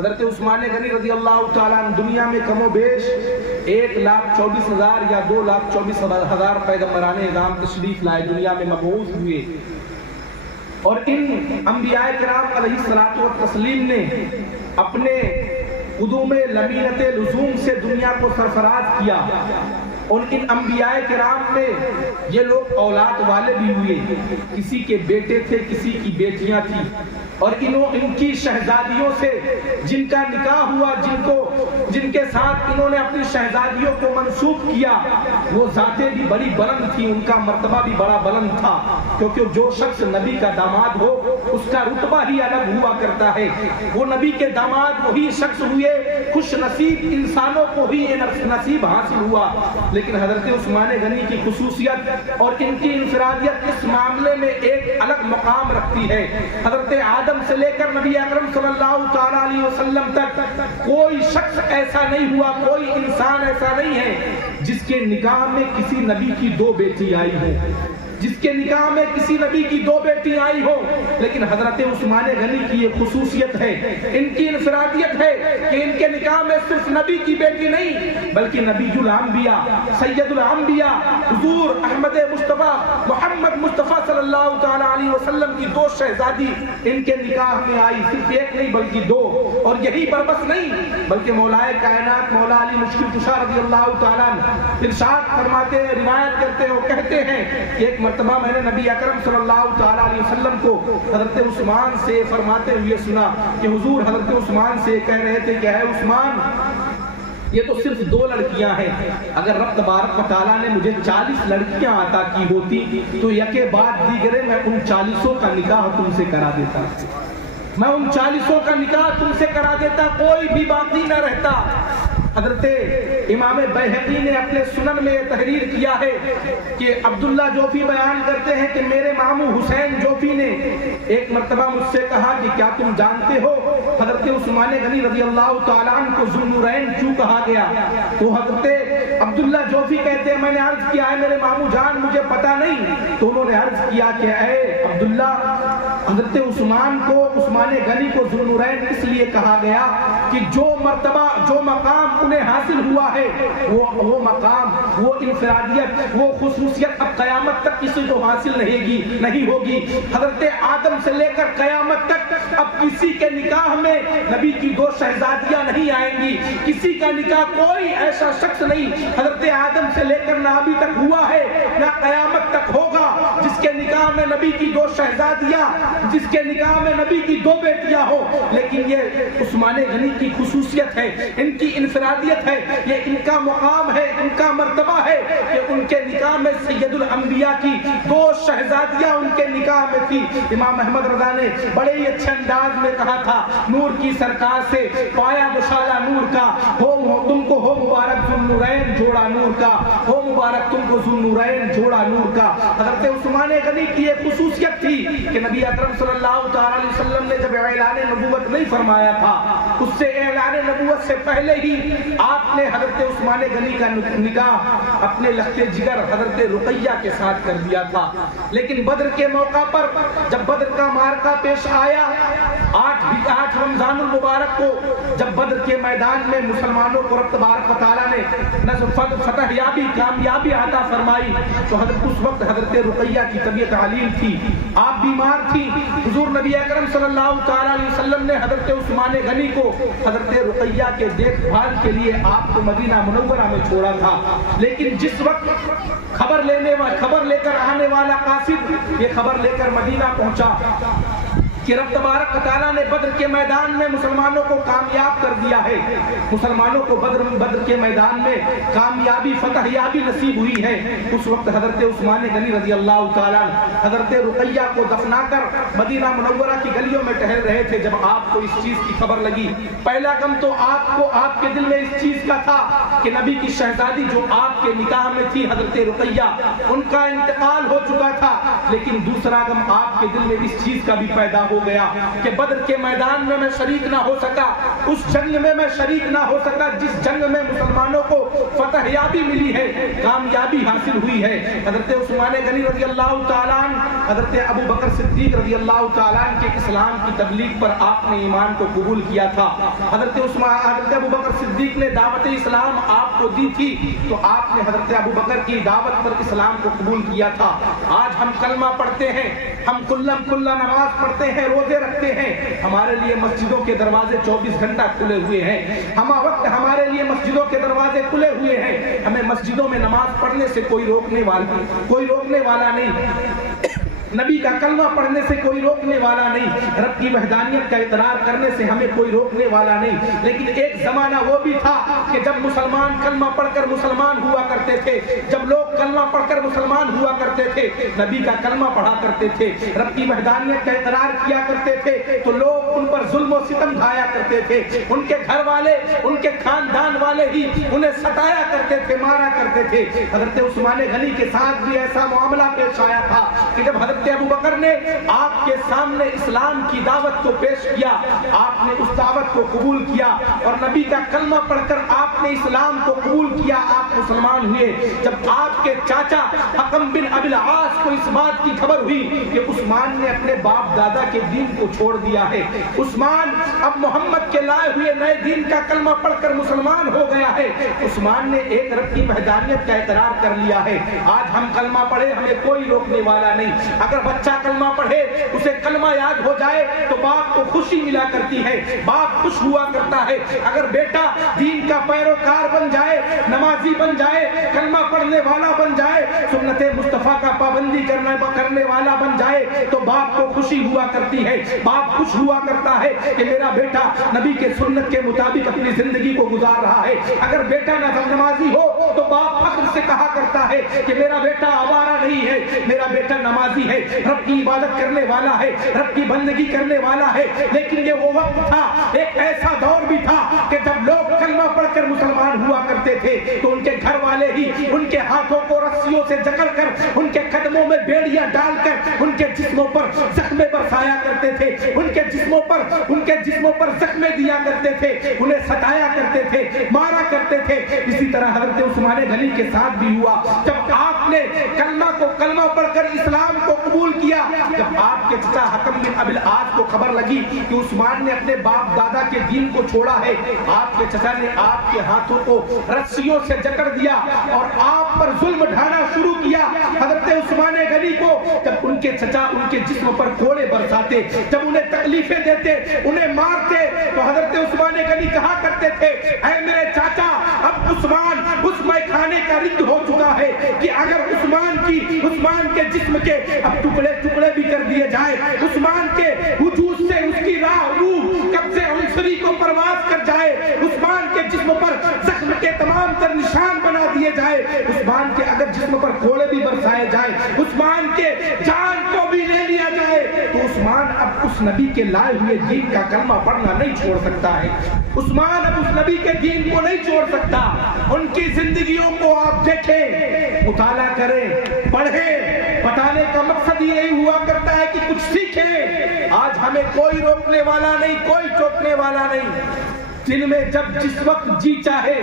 حضرت عثمان غنی رضی اللہ تعالیٰ عنہ دنیا میں کم و بیش 1,24,000 یا 2,24,000 پیغمبران اعظام تشریف لائے، دنیا میں مبعوث ہوئے، اور ان انبیاء کرام علیہ الصلوۃ والتسلیم نے اپنے قدوم لمینت لزوم سے دنیا کو سرفراز کیا، اور ان انبیاء کرام میں یہ لوگ اولاد والے بھی ہوئے، کسی کے بیٹے تھے، کسی کی بیٹیاں تھیں، اور ان کی شہزادیوں سے جن کا نکاح ہوا، جن کے ساتھ انہوں نے اپنی شہزادیوں کو منسوب کیا، وہ ذاتیں بھی بڑی بلند تھیں، ان کا مرتبہ بھی بڑا بلند تھا، کیونکہ جو شخص نبی کا داماد ہو اس کا رتبہ ہی الگ ہوا کرتا ہے۔ وہ نبی کے داماد وہی شخص ہوئے، خوش نصیب انسانوں کو ہی یہ نصیب حاصل ہوا۔ لیکن حضرت عثمان غنی کی خصوصیت اور ان کی انفرادیت اس معاملے میں ایک الگ مقام رکھتی ہے۔ حضرت آدم سے لے کر نبی اکرم صلی اللہ تعالیٰ علیہ وسلم تک کوئی شخص ایسا نہیں ہوا، کوئی انسان ایسا نہیں ہے جس کے نکاح میں کسی نبی کی 2 بیٹی آئی ہو، جس کے نکاح میں کسی نبی کی 2 بیٹی آئی ہو۔ لیکن حضرت عثمان غنی کی یہ خصوصیت ہے، ان کی انفرادیت ہے کہ ان کے نکاح میں صرف نبی کی بیٹی نہیں بلکہ نبی الانبیاء، سید الانبیاء حضور احمد مصطفیٰ محمد مصطفیٰ صلی اللہ تعالیٰ علیہ وسلم کی 2 شہزادی ان کے نکاح میں آئی، صرف ایک نہیں بلکہ 2، اور یہی بربس نہیں بلکہ مولا کائنات مولا علی مشکل کشا رضی اللہ تعالیٰ ارشاد فرماتے ہیں، روایت کرتے ہیں، وہ کہتے ہیں کہ ایک مرتبہ میں نے نبی اکرم صلی اللہ تعالیٰ علیہ وسلم کو حضرت عثمان سے فرماتے ہوئے سنا کہ حضور حضرت عثمان سے کہہ رہے تھے کہ اے عثمان، یہ تو صرف 2 لڑکیاں ہیں، اگر رب تبارک و تعالیٰ نے مجھے 40 لڑکیاں عطا کی ہوتی تو یکے بعد دیگرے میں ان 40 کا نکاح تم سے کرا دیتا، میں ان 40 کا نکاح تم سے کرا دیتا، کوئی بھی باقی نہ رہتا۔ حضرت امام بیہقی نے اپنے سنن میں یہ تحریر کیا ہے کہ عبداللہ جوفی بیان کرتے ہیں کہ میرے ماموں حسین جوفی نے ایک مرتبہ مجھ سے کہا کہ کیا تم جانتے ہو حضرت عثمان غنی رضی اللہ تعالیٰ عنہ کو ذوالنورین کیوں کہا گیا؟ تو حضرت عبداللہ جوفی کہتے ہیں میں نے عرض کیا ہے میرے ماموں جان مجھے پتا نہیں، تو انہوں نے عرض کیا کہ اے عبداللہ، حضرت عثمان غنی کو ذوالنورین اس لیے کہا گیا کہ جو مرتبہ جو مقام انہیں حاصل ہوا ہے وہ مقام، وہ انفرادیت، وہ خصوصیت اب قیامت تک کسی کو حاصل نہیں ہوگی۔ حضرت آدم سے لے کر قیامت تک اب کسی کے نکاح میں نبی کی 2 شہزادیاں نہیں آئیں گی، کسی کا نکاح کوئی ایسا شخص نہیں حضرت آدم سے لے کر نہ ابھی تک ہوا ہے نہ قیامت تک ہوگا جس کے نکاح میں نبی کی 2 شہزادیاں، جس کے نکاح میں نبی کی 2 بیٹیاں ہو۔ لیکن یہ عثمان غنی کی خصوصیت ہے، ان کی انفرادیت ہے، یہ ان کا مقام ہے، ان کا مرتبہ ہے کہ ان کے نکاح میں سید الانبیاء کی 2 شہزادیاں ان کے نکاح میں تھی۔ امام احمد رضا نے بڑے ہی اچھے انداز میں کہا تھا، نور کی سرکار سے پایا دوشالہ نور کا، تم کو ہو مبارک ذوالنورین جوڑا نور کا، ہو مبارک تم کو ذوالنورین جوڑا نور کا۔ حضرت عثمان غنی کی یہ خصوصیت تھی کہ نبی اکرم صلی اللہ تعالیٰ علیہ وسلم نے جب اعلان نبوت نہیں فرمایا تھا، اس سے اعلان نبوت سے پہلے ہی آپ نے حضرت عثمان غنی کا نکاح اپنے لخت جگر حضرت رقیہ کے ساتھ کر دیا تھا۔ لیکن بدر کے موقع پر جب بدر کا معرکہ پیش آیا، 8 رمضان المبارک کو جب بدر کے میدان میں مسلمانوں کو رب تبارک و تعالیٰ نے فتح یابی کامیابی عطا فرمائی، تو اس وقت حضرت رقیہ کی طبیعت علیل تھی، آپ بیمار تھی۔ حضور نبی اکرم صلی اللہ تعالیٰ علیہ وسلم نے حضرت عثمان غنی کو حضرت رقیہ کے دیکھ بھال کے لیے آپ کو مدینہ منورہ میں چھوڑا تھا۔ لیکن جس وقت خبر لے کر آنے والا قاصد یہ خبر لے کر مدینہ پہنچا کہ رب تبارک تعالیٰ نے بدر کے میدان میں مسلمانوں کو کامیاب کر دیا ہے، مسلمانوں کو بدر کے میدان میں کامیابی فتح یابی نصیب ہوئی ہے، اس وقت حضرت عثمان غنی رضی اللہ تعالیٰ حضرت رقیہ کو دفنا کر مدینہ منورہ کی گلیوں میں ٹہل رہے تھے۔ جب آپ کو اس چیز کی خبر لگی، پہلا غم تو آپ کے دل میں اس چیز کا تھا کہ نبی کی شہزادی جو آپ کے نکاح میں تھی حضرت رقیہ، ان کا انتقال ہو چکا تھا، لیکن دوسرا غم آپ کے دل میں اس چیز کا بھی پیدا ہو گیا کہ بدر کے میدان میں شریک نہ ہو سکا، اس جنگ میں شریک نہ ہو سکا جس جنگ میں مسلمانوں کو فتح یابی ملی ہے، کامیابی حاصل ہوئی ہے۔ حضرت عثمان غنی رضی اللہ تعالیٰ عنہ، حضرت ابو بکر صدیق رضی اللہ تعالیٰ عنہ کے اسلام کی تبلیغ پر آپ نے ایمان کو قبول کیا تھا۔ حضرت ابو بکر صدیق نے دعوت اسلام آپ کو دی تھی تو آپ نے حضرت ابو بکر کی دعوت پر اسلام کو قبول کیا تھا۔ آج ہم کلمہ پڑھتے ہیں، ہم کلہ نماز پڑھتے ہیں، روزے رکھتے ہیں، ہمارے لیے مسجدوں کے دروازے 24 گھنٹہ کھلے ہوئے ہیں، وقت ہمارے لیے مسجدوں کے دروازے کھلے ہوئے ہیں، ہمیں مسجدوں میں نماز پڑھنے سے کوئی روکنے والا نہیں، نبی کا کلمہ پڑھنے سے کوئی روکنے والا نہیں، رب کی وحدانیت کا اقرار کرنے سے ہمیں کوئی روکنے والا نہیں۔ لیکن ایک زمانہ وہ بھی تھا کہ جب مسلمان کلمہ پڑھ کر مسلمان ہوا کرتے تھے، جب لوگ کلمہ پڑھ کر مسلمان ہوا کرتے تھے، نبی کا کلمہ پڑھا کرتے تھے، رب کی وحدانیت کا اقرار کیا کرتے تھے، تو لوگ ان پر ظلم و ستم ڈھایا کرتے تھے، ان کے گھر والے، ان کے خاندان والے ہی انہیں ستایا کرتے تھے، مارا کرتے تھے۔ حضرت عثمان غنی کے ساتھ بھی ایسا معاملہ پیش آیا تھا کہ جب حضرت ابو بکر نے آپ کے سامنے اسلام کی دعوت کو پیش کیا، آپ نے اس دعوت کو قبول کیا اور نبی کا کلمہ پڑھ کر آپ نے اسلام کو قبول کیا، آپ مسلمان ہوئے۔ جب آپ کے چاچا حکم بن ابی العاص کو اس بات کی خبر ہوئی کہ عثمان نے اپنے باپ دادا کے دین کو چھوڑ دیا ہے، عثمان اب محمد کے لائے ہوئے نئے دین کا کلمہ پڑھ کر مسلمان ہو گیا ہے، عثمان نے ایک رب کی وحدانیت کا اقرار کر لیا ہے، آج ہم کلمہ پڑھے ہمیں کوئی روکنے والا نہیں۔ اگر بچہ کلمہ پڑھے، اسے کلمہ یاد ہو جائے تو باپ کو خوشی ملا کرتی ہے، باپ خوش ہوا کرتا ہے۔ اگر بیٹا دین کا پیروکار بن جائے، نمازی بن جائے، کلمہ پڑھنے والا بن جائے، سنت مصطفیٰ کا پابندی کرنے والا بن جائے تو باپ کو خوشی ہوا کرتی ہے، باپ خوش ہوا کرتا ہے کہ میرا بیٹا نبی کے سنت کے مطابق اپنی زندگی کو گزار رہا ہے۔ اگر بیٹا نمازی ہو تو باپ فخر سے کہا کرتا ہے کہ میرا بیٹا آوارہ نہیں ہے، میرا بیٹا نمازی ہے، رب کی عبادت کرنے والا ہے، رب کی بندگی کرنے والا ہے۔ لیکن یہ وہ وقت تھا، ایک ایسا دور بھی تھا کہ جب لوگ کلمہ پڑھ کر مسلمان ہوا کرتے تھے تو ان کے گھر والے ہی ان کے ہاتھوں کو رسیوں سے جکڑ کر، ان کے قدموں میں بیڑیاں ڈال کر ان کے جسموں پر زخمیں برسایا کرتے تھے، ان کے جسموں پر زخمیں دیا کرتے تھے، انہیں ستایا کرتے تھے، مارا کرتے تھے۔ اسی طرح حضرت عثمان غنی کے ساتھ بھی ہوا۔ جب آپ نے کلمہ پڑھ کر اسلام کو قبول کیا، جب آپ کے چچا حکم بن ابی العاص کو خبر لگی کہ عثمان نے اپنے باپ دادا کے دین کو چھوڑا ہے، آپ کے چچا نے آپ کے ہاتھوں کو رسیوں سے جکڑ دیا اور آپ پر ظلم ڈھانا شروع کیا۔ حضرت عثمان غنی کو جب ان کے چچا ان کے جسم پر کوڑے برساتے، جب انہیں تکلیفیں دیتے، انہیں مارتے، تو حضرت عثمان غنی کہا کرتے تھے، اے میرے چاچا، اب عثمان اس میخانے کا رند ہو چکا ہے کہ اگر عثمان کے جسم کے اب ٹکڑے بھی کر دیے جائے، عثمان کے وجود سے اس کی روح قبضے عنصری کو پرواز کر جائے، عثمان کے جسم پر زخم کے تمام تر نشان بنا دیے جائے، عثمان کے اگر جسم پر کوڑے بھی برسائے جائے، عثمان کے جان کو بھی لے لیا جائے، تو عثمان اب اس نبی کے لائے ہوئے دین کا کلمہ پڑھنا نہیں چھوڑ سکتا ہے، عثمان اب اس نبی کے دین کو نہیں چھوڑ سکتا۔ ان کی زندگیوں کو آپ دیکھیں، مطالعہ کریں، پڑھیں، بتانے کا مقصد یہی ہوا کرتا ہے کہ کچھ سیکھیں۔ آج ہمیں کوئی روکنے والا نہیں، کوئی ٹوکنے والا نہیں۔ دن میں جب جس وقت جی چاہے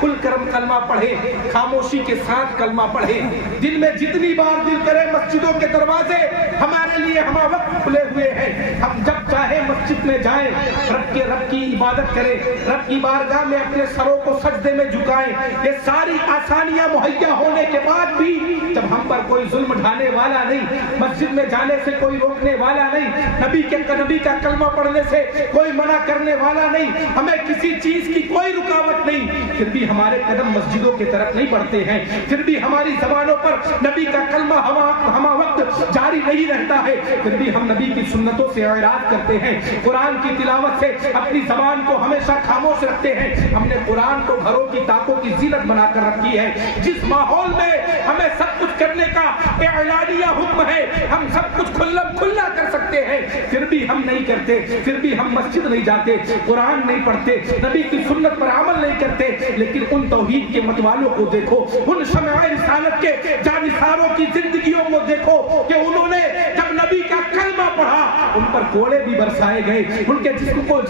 کھل کر کلمہ پڑھے، خاموشی کے ساتھ کلمہ پڑھے، دن میں جتنی بار دل کرے مسجدوں کے دروازے ہمارے لیے ہمہ وقت کھلے ہوئے ہیں، ہم جب چاہے مسجد میں جائیں، رب کی عبادت کریں، رب کی بارگاہ میں اپنے سروں کو سجدے میں جھکائیں۔ یہ ساری آسانیاں مہیا ہونے کے بعد بھی جب ہم پر کوئی ظلم ڈھانے والا نہیں، مسجد میں جانے سے کوئی روکنے والا نہیں، نبی کا کلمہ پڑھنے سے کوئی منع کرنے والا نہیں، ہمیں کسی چیز کی کوئی رکاوٹ نہیں، پھر بھی ہمارے قدم مسجدوں کی طرف نہیں بڑھتے ہیں، پھر بھی ہماری زبانوں پر نبی کا کلمہ ہمہ وقت جاری نہیں رہتا ہے، پھر بھی ہم نبی کی سنتوں سے اعراض کرتے ہیں، قرآن کی تلاوت سے اپنی زبان کو ہمیشہ خاموش رکھتے ہیں۔ ہم نے قرآن کو گھروں کی طاقوں کی زینت بنا کر رکھی ہے، جس ماحول میں ہمیں سب کچھ کرنے کا اعلانیہ حکم ہے، ہم سب کچھ کھلا کر سکتے ہیں، پھر بھی ہم نہیں کرتے، پھر بھی ہم مسجد نہیں جاتے، قرآن نہیں پڑھتے، پڑھتے, نبی کی سنت پر عمل نہیں کرتے. لیکن ان توحید کے متوالوں کو دیکھو, ان شمع رسالت کے جانثاروں کی زندگیوں کو دیکھو کہ انہوں نے جب نبی کا کلمہ پڑھا ان پر کوڑے بھی برسائے گئے, ان کے جسموں کو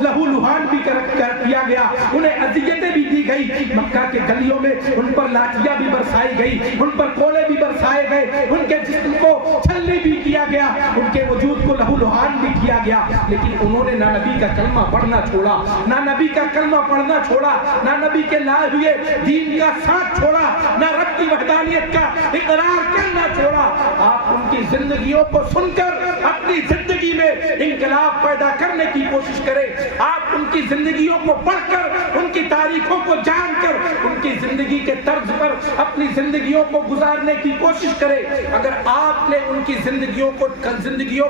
لہو لہان بھی کیا گیا, انہیں اذیتیں بھی دی گئی, مکہ کے گلیوں میں ان پر لاٹھیاں بھی برسائی گئی, ان پر کوڑے بھی برسائے گئے, ان کے جسم کو چھلنی بھی کیا گیا, ان کے وجود کو لہو لہان بھی کیا گیا. لیکن انہوں نے نہ نبی کا کلمہ پڑھنا چھوڑا, نہ نبی کا کلمہ پڑھنا چھوڑا, نہ نبی کے لائے ہوئے دین کا ساتھ چھوڑا, نہ رب کی وحدانیت کا اقرار کرنا چھوڑا. آپ ان کی زندگیوں کو سن کر اپنی زندگی میں انقلاب پیدا کرنے کی کوشش کریں. آپ ان کی زندگیوں کو پڑھ کر, ان کی تاریخوں کو جان کر, ان کی زندگی کے طرز پر اپنی زندگیوں کو گزارنے کی کوشش کریں. اگر آپ نے ان کی زندگیوں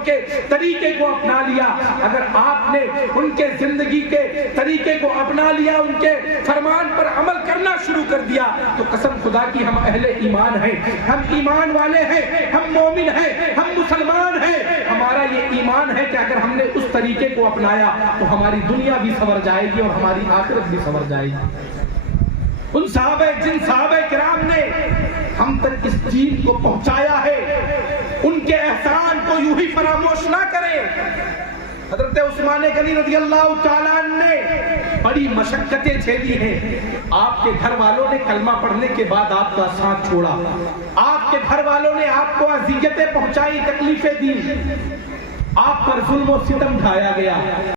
کے طریقے کو اپنا لیا, اگر آپ نے ان کے زندگی کے طریقے کو اپنا لیا, ان کے فرمان پر عمل کرنا شروع کر دیا, تو قسم خدا کی ہم اہل ایمان ہیں, ہم ایمان والے ہیں, ہم مومن ہیں, ہم مسلمان ہیں. ہمارا یہ ایمان ہے کہ اگر ہم نے اس طریقے کو اپنایا تو ہماری دنیا بھی سنور جائے گی اور ہماری آخرت بھی سنور جائے گی. ان جن صحابہ کرام نے ہم تک اس دین کو پہنچایا ہے, ان کے احسان کو یوں ہی فراموش نہ کریں. حضرت عثمان غنی رضی اللہ تعالیٰ نے بڑی مشقتیں جھیلی ہیں. آپ کے گھر والوں نے کلمہ پڑھنے کے بعد آپ کا ساتھ چھوڑا, آپ کے گھر والوں نے آپ کو اذیتیں پہنچائی, تکلیفیں دی, آپ پر ظلم و ستم ڈھایا گیا.